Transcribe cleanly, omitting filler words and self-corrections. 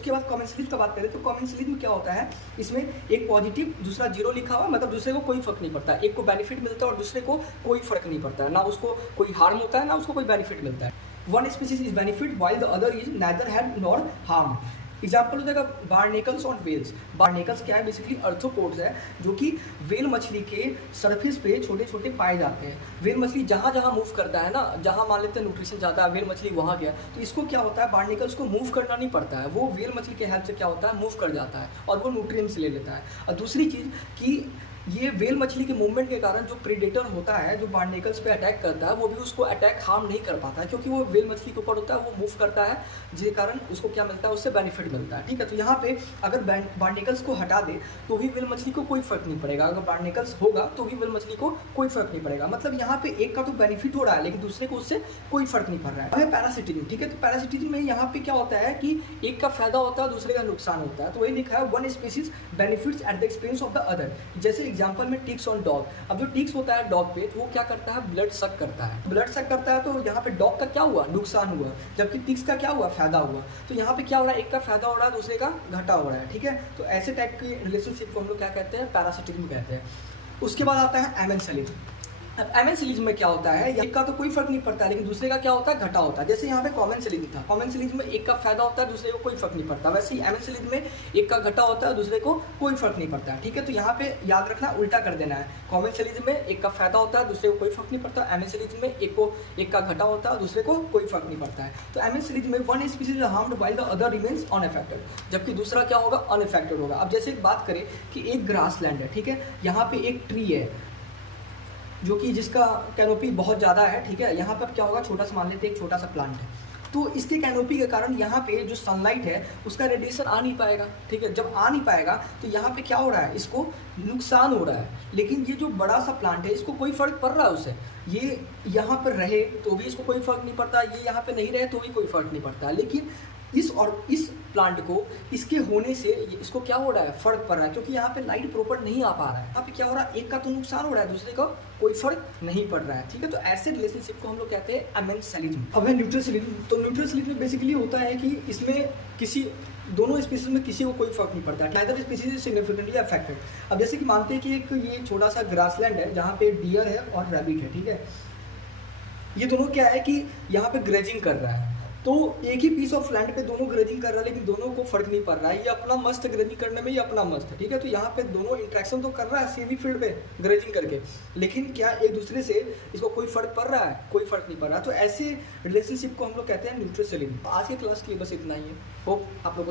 उसके बाद कॉमेंसलिज्म का बात करें तो कॉमेंसलिज्म क्या होता है, इसमें एक पॉजिटिव दूसरा जीरो लिखा हुआ, मतलब दूसरे को कोई फर्क नहीं पड़ता, एक को बेनिफिट मिलता है और दूसरे को कोई फर्क नहीं पड़ता है, ना उसको कोई हार्म होता है ना उसको कोई बेनिफिट मिलता है। One species is benefit while the other is neither had nor harm. Example हो जाएगा बार्नेकल्स और वेल्स। बार्नेकल्स क्या है, बेसिकली अर्थ्रोपोड्स है जो कि वेल मछली के सरफेस पे छोटे छोटे पाए जाते हैं। वेल मछली जहाँ जहाँ मूव करता है ना, जहाँ मान लेते हैं न्यूट्रिशन ज़्यादा है, वेल मछली वहाँ गया, तो इसको क्या होता है, बार्नेकल्स को मूव करना नहीं पड़ता है, वो वेल मछली के हेल्प से क्या होता है, मूव कर जाता है और वो न्यूट्रिएंट्स ले लेता है। और दूसरी चीज़ कि ये वेल मछली के मूवमेंट के कारण जो प्रीडेटर होता है, जो बार्नेकल्स पे अटैक करता है, वो भी उसको अटैक हार्म नहीं कर पाता है, क्योंकि वो वेल मछली के ऊपर होता है, वो मूव करता है, जिसके कारण उसको क्या मिलता है, उससे बेनिफिट मिलता है। ठीक है, तो यहाँ पे अगर बार्नेकल्स को हटा दे तो भी वेल मछली को कोई फर्क नहीं पड़ेगा, अगर बार्नेकल्स होगा तो भी वेल मछली को कोई फर्क नहीं पड़ेगा। मतलब यहाँ पे एक का तो बेनिफिट हो रहा है लेकिन दूसरे को उससे कोई फर्क नहीं पड़ रहा है। पैरासिटिज्म, ठीक है, तो पैरासिटिज्म में यहाँ पे क्या होता है कि एक का फायदा होता है दूसरे का नुकसान होता है। तो वही लिखा है, one species benefits at the expense of the other. जैसे एग्जाम्पल में टिक्स ऑन डॉग। अब जो टिक्स होता है डॉग पे, तो वो क्या करता है, ब्लड सक करता है। ब्लड सक करता है तो यहाँ पे डॉग का क्या हुआ, नुकसान हुआ, जबकि टिक्स का क्या हुआ, फायदा हुआ। तो यहाँ पे क्या हो रहा है, एक का फायदा हो रहा है दूसरे का घाटा हो रहा है। ठीक है, तो ऐसे टाइप की रिलेशनशिप को हम लोग क्या कहते हैं, पैरासिटिज्म कहते हैं। उसके बाद आता है एमेंसलिज्म। अब एमेंसलिज्म में क्या होता है, एक का तो कोई फर्क नहीं पड़ता लेकिन दूसरे का क्या होता है, घटा होता है। जैसे यहाँ पे कॉमेंसलिज्म था, कॉमेंसलिज्म में एक का फायदा होता है दूसरे को कोई फर्क नहीं पड़ता, वैसे ही एमेंसलिज्म में एक का घटा होता है दूसरे को कोई फर्क नहीं पड़ता है। ठीक है, तो यहाँ पे याद रखना, उल्टा कर देना है। कॉमेंसलिज्म में एक का फायदा होता है दूसरे को कोई फर्क नहीं पड़ता, एमेंसलिज्म में एक का घटा होता है दूसरे को कोई फर्क नहीं पड़ता है। तो एमेंसलिज्म में one species harmed while the other remains unaffected, जबकि दूसरा क्या होगा, अनअफेक्टेड होगा। अब जैसे एक बात करें कि एक ग्रासलैंड है, ठीक है, यहाँ पे एक ट्री है जो कि जिसका कैनोपी बहुत ज़्यादा है। ठीक है, यहाँ पर क्या होगा, छोटा सा मान लेते हैं, एक छोटा सा प्लांट है, तो इसके कैनोपी के कारण यहाँ पे जो सनलाइट है उसका रेडिएशन आ नहीं पाएगा। ठीक है, जब आ नहीं पाएगा तो यहाँ पे क्या हो रहा है, इसको नुकसान हो रहा है। लेकिन ये जो बड़ा सा प्लांट है इसको कोई फर्क पड़ रहा है उससे, ये यहाँ पर रहे तो भी इसको कोई फर्क नहीं पड़ता, ये यहाँ पे नहीं रहे तो भी कोई फर्क नहीं पड़ता। लेकिन इस प्लांट को इसके होने से इसको क्या हो रहा है, फर्क पड़ रहा है, क्योंकि यहाँ पे लाइट प्रॉपर नहीं आ पा रहा है। यहाँ पे क्या हो रहा है, एक का तो नुकसान हो रहा है दूसरे का कोई फर्क नहीं पड़ रहा है। ठीक है, तो ऐसे रिलेशनशिप को हम लोग कहते हैं एमेंसलिज्म। अब है न्यूट्रलिज्म। तो न्यूट्रलिज्म बेसिकली होता है कि इसमें किसी दोनों स्पीसीज में किसी को कोई फर्क नहीं पड़ता है, neither species is significantly affected. अब जैसे कि मानते हैं कि एक ये छोटा सा ग्रासलैंड है जहाँ पे डियर है और रैबिट है। ठीक है, ये दोनों क्या है कि यहाँ पे ग्रेजिंग कर रहा है, तो एक ही पीस ऑफ लैंड पे दोनों ग्रेजिंग कर रहा है लेकिन दोनों को फर्क नहीं पड़ रहा है। ये अपना मस्त ग्रेजिंग करने में, ये अपना मस्त है। ठीक है, तो यहाँ पे दोनों इंटरेक्शन तो कर रहा है सेम ही फील्ड पे ग्रेजिंग करके, लेकिन क्या एक दूसरे से इसको कोई फर्क पड़ रहा है, कोई फर्क नहीं पड़ रहा। तो ऐसे रिलेशनशिप को हम लोग कहते हैं न्यूट्रलिज्म। आज के क्लास के लिए बस इतना ही है। होप आप लोगों को